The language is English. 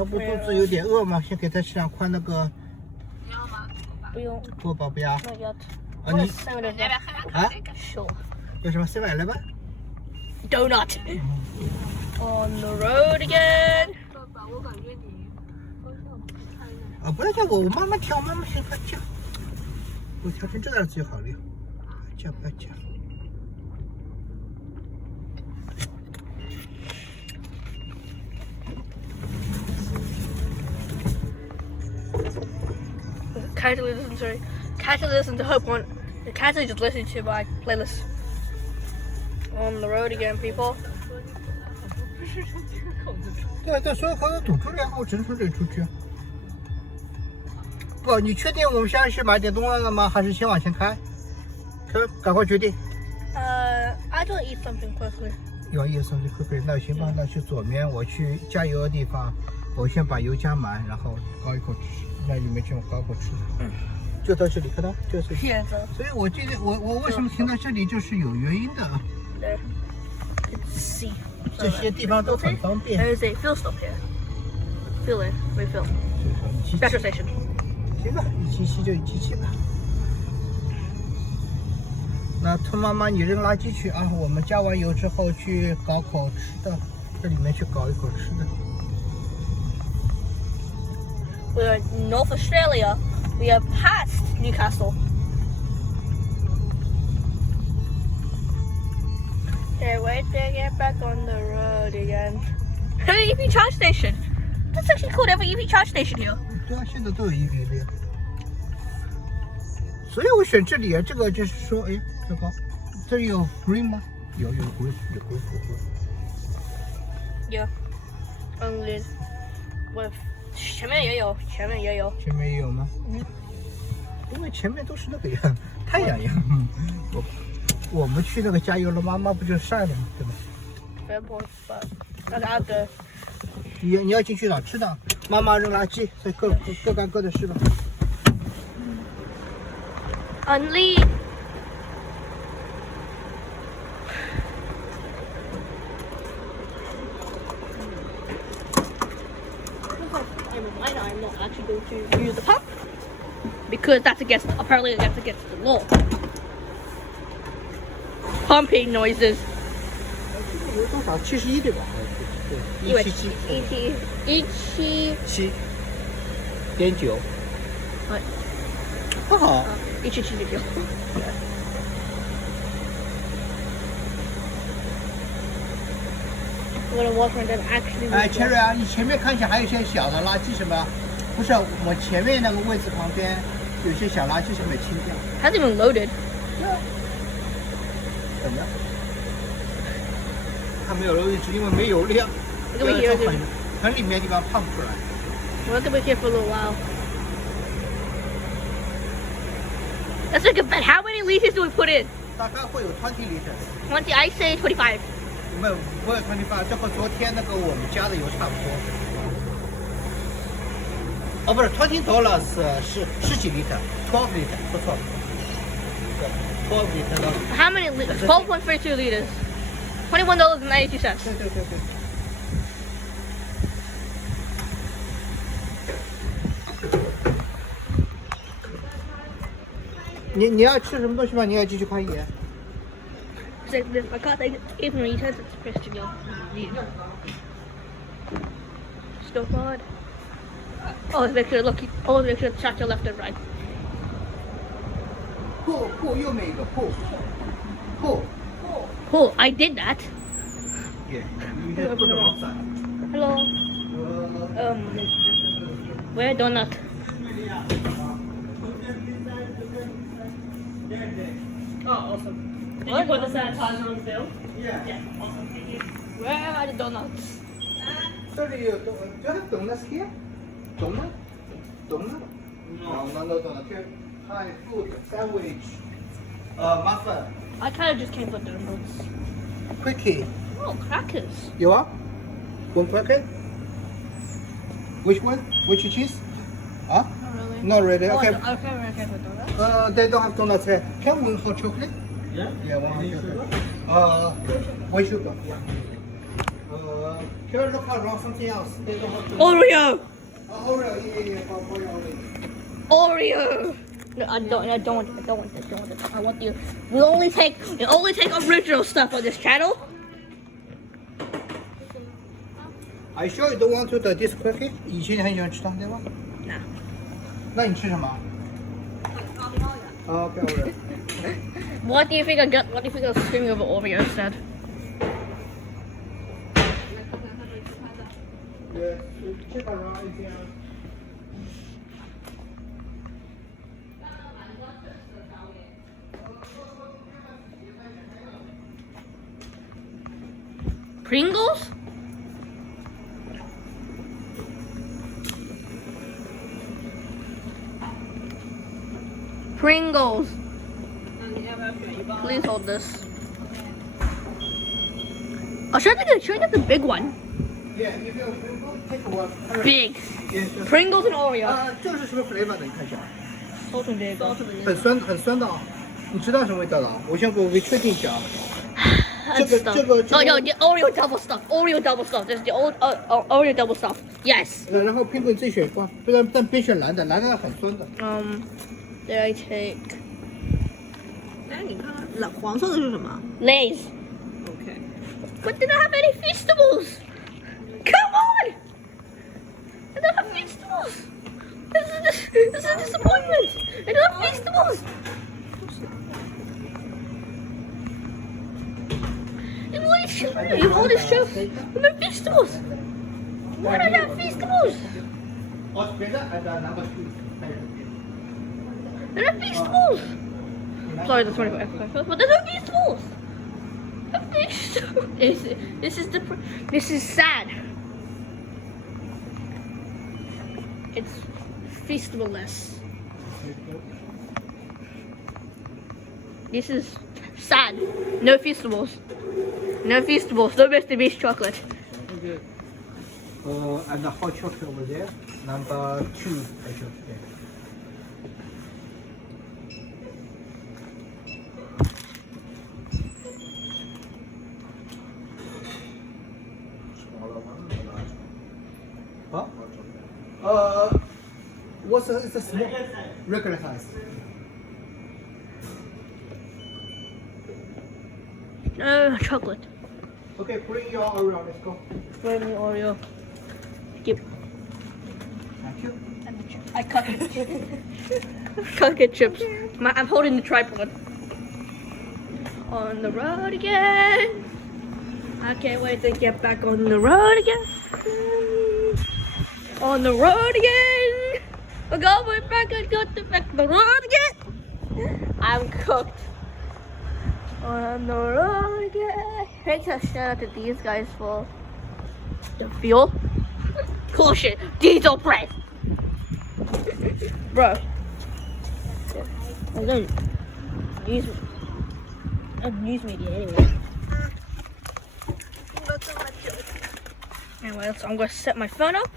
他不肚子有点饿吗？先给他吃2块那个。要吗？不用。不宝贝啊。那要。啊你啊 ？Sure。有什么7-Eleven？ Donut. On the road again. 爸爸，我感觉你方向不太那。啊，不要叫我，我慢慢调，慢慢调，快叫。我调成这样子就好了。叫不要叫。Casually listen to Hope on. Casually just listen to my playlist. On the road again, people. 对，所有口都堵住了，我只能从这里出去。不，你确定我们现在去买点东西了吗？还是先往前开？赶快决定。I don't eat something quickly. 有意思，就可以。那行吧，那去左面，我去加油的地方，我先把油加满，然后搞一口吃，那里面去搞口吃的。就到这里，看到，就是。所以我这个我为什么停到这里，就是有原因的。See. 这些地方都很方便。 There's a fuel stop here. Fill in, refill. Petrol station. 行吧，177就177吧。那兔妈妈，你扔垃圾去啊！我们加完油之后去搞口吃的，这里面去搞一口吃的。We're in North Australia. We are past Newcastle. Okay, wait to get back on the road again. Every EV charge station. That's actually called every EV charge station here. 对啊，现在都有EV的呀。所以我选这里啊，这个就是说，哎，这个这里有 green 吗？有 green， 有 green。Yeah. Only. What? 前面也有。前面也有吗？因为前面都是那个呀，太阳呀。我们去那个加油了，妈妈不就晒了吗？对吧？ Fair point, but that's out there. 你要进去哪吃的？妈妈扔垃圾，所以各干各的事吧。Unlead. I'm not actually going to use the pump because apparently that's against the law. Pumping noises. 有多少？71对吧？177.9。对。很好。177.9。我的 water that actually. 哎，Cherry 啊，你前面看起来还有一些小的垃圾什么？不是，我前面那个位置旁边有些小垃圾是没清掉。Hasn't even loaded. 怎么？它没有漏，是因为没油量。很里面的地方胖不出来。We're gonna be here for a little while. Let's look at how many liters do we put in? 大概会有20 liters. 20, I say 25. 没有，不会25，这和昨天那个我们加的油差不多。哦，不是，$20是10几 liter，12 liter， 说错了。12 liter 的。How many liters? 12.32 liters. $21.92. 对。你要吃什么东西吗？你要继续看一眼。I can't even read her question. Still hard. Oh, make sure look. Oh, make sure check your left and right. Pull 右面一个 pull. Oh, I did that. Yeah. You just put them outside. Hello. Where donut? Oh, awesome. Did you put the sanitizer on the bill? Yeah. Awesome. Thank you. Where are the donuts? 这里有do you have donuts here? Donut? No, donut. Here, Thai food, sandwich, muffin. I kind of just came for donuts. Quickie. Oh, crackers. You want? One cracker? Which one? Which cheese? Huh? Not really. Not really. Okay. Okay for donuts. They don't have donuts here. Can one hot chocolate? Yeah? Yeah, one hot chocolate. White sugar. Here, look around something else. They don't have to. Oreo. Oreo, yeah, boy, Oreo. No, I don't want it. I want you. We only take original stuff on this channel. Are you sure you don't want to eat this cookie? 以前你很喜欢吃它，对吧？ No. 那你吃什么？OK, Oreo. What do you think I got? What do you think I was screaming over Oreo instead? Yeah, check around anything else. Pringles? Pringles. Please hold this. Oh, should I get the big one? Yeah, if you take one. Big. Yes. Pringles and Oreo. 这个是什么 flavor 的？你看一下， Salt and vinegar. 很酸的啊。你知道什么味道的啊？我给确定一下啊。 And stuff. Oh, no, the Oreo double stuff. Oreo double stuff. There's the old Oreo double stuff. Yes. 然后苹果你自己选一罐，但别选蓝的，蓝的很酸的。Did I take 哎，你看看黄色的是什么 Lay's? ？OK， But they don't have any Feastables. Come on! They don't have Feastables. This is a disappointment. They don't have Feastables. You all this show. We have Feastables. Why don't they have Feastables? 哦，别的number 2。 They're not Feastables. Sorry, that's 25. But they're not Feastables. This is sad. It's Feastable-less. This is sad. No Feastables. No Feastables. No Mr. Beast chocolate. And the hot chocolate over there, number 2. I should say. Huh? It's a small, regular size. Chocolate. Okay, bring your Oreo. Let's go. Bring me Oreo. Give. Thank you. I cut it. Can't get chips. I'm holding the tripod. On the road again. I can't wait to get back on the road again. On the road again. We're going back and got to back the road again. I'm cooked. On the road again. Thanks a shout out to these guys for the fuel. Caution, diesel price. Bro. I don't use media anyway. Anyway, so I'm gonna set my phone up.